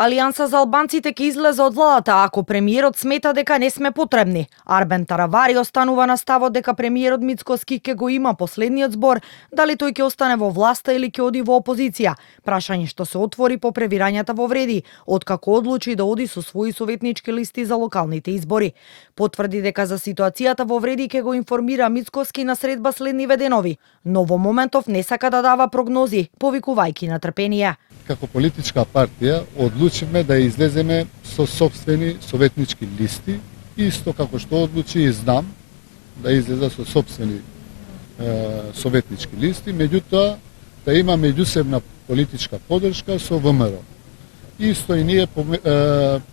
Алијанса за албанците ќе излезе од владата ако премиерот смета дека не сме потребни. Арбен Таравари останува на ставот дека премиерот Мицкоски ќе го има последниот збор, дали тој ќе остане во власта или ќе оди во опозиција. Прашање што се отвори по превирањата во Вреди, откако одлучи да оди со своји советнички листи за локалните избори. Потврди дека за ситуацијата во Вреди ќе го информира Мицкоски на средба следниве денови, но во моментов не сака да дава прогнози, повикувајќи на трпение. Како политичка партија одлучивме да излеземе со сопствени советнички листи, исто како што одлучи и знам да излезе со сопствени советнички листи, меѓутоа да има меѓусебна политичка поддршка со ВМРО. Исто и ние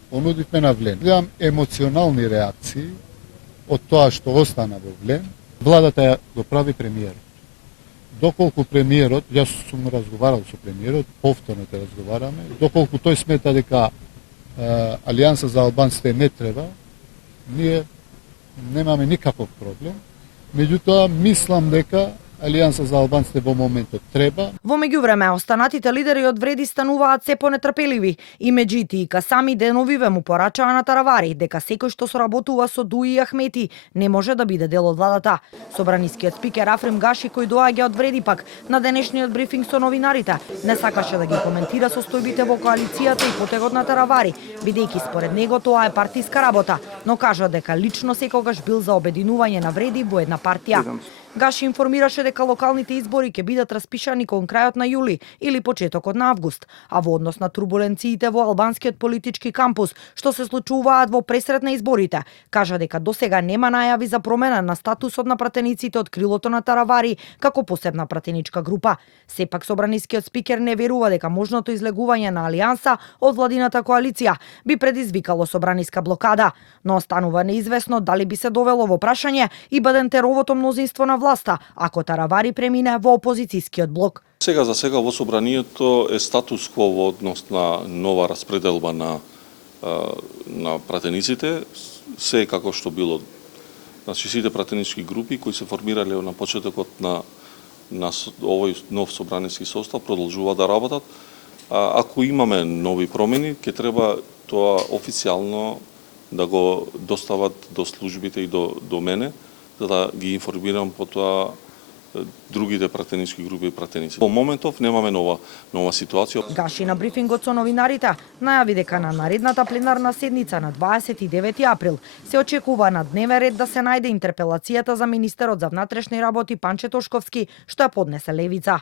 понудивме на Влен. Гледам емоционални реакции од тоа што остана во Влен. Владата ја го прави премиерот. Доколку премиерот, јас сум разговарал со премиерот, повторно ќе разговараме, доколку тој смета дека Алијанса за албанците не треба, ние немаме никаков проблем. Меѓутоа, мислам дека Алијанса за албанците во моментот треба. Во меѓувреме, останатите лидери од Вреди стануваат се понетрпеливи и Меджитика сами деновиве му порачаа на Таравари дека секој што соработува со Дуи и Ахмети не може да биде дел од владата. Собранискиот спикер Африм Гаши, кој доаѓа од Вреди пак на денешниот брифинг со новинарите, не сакаше да ги коментира состојбите во коалицијата и потегот на Таравари, бидејќи според него тоа е партиска работа, но кажа дека лично секогаш бил за обединување на Вреди во една партија. Гаши информираше дека локалните избори ќе бидат распишани кон крајот на јули или почетокот на август, а во однос на турбуленциите во албанскиот политички кампус што се случуваат во пресрет на изборите, кажа дека досега нема најави за промена на статусот на пратениците од крилото на Таравари како посебна пратеничка група. Сепак собранискиот спикер не верува дека можното излегување на Алијанса од владината коалиција би предизвикало собраниска блокада, но останува неизвестно дали би се довело во прашање и БДНТ-ровото мнозинство на власта ако Таравари премине во опозицијскиот блок. Сега за сега во собранието е статус кво во однос на нова распределба на пратениците, се како што било. Значи сите пратенички групи кои се формирале на почетокот на овој нов собраниски состав продолжуваат да работат. Ако имаме нови промени, ќе треба тоа официјално да го достават до службите и до мене, за да ги информирам потоа другите пратенички групи и пратеници. Во моментов немаме нова ситуација. Гаши на брифингот со новинарите најави дека на наредната пленарна седница на 29 април се очекува на дневен ред да се најде интерпелацијата за министерот за внатрешни работи Панче Тошковски, што ја поднесе Левица.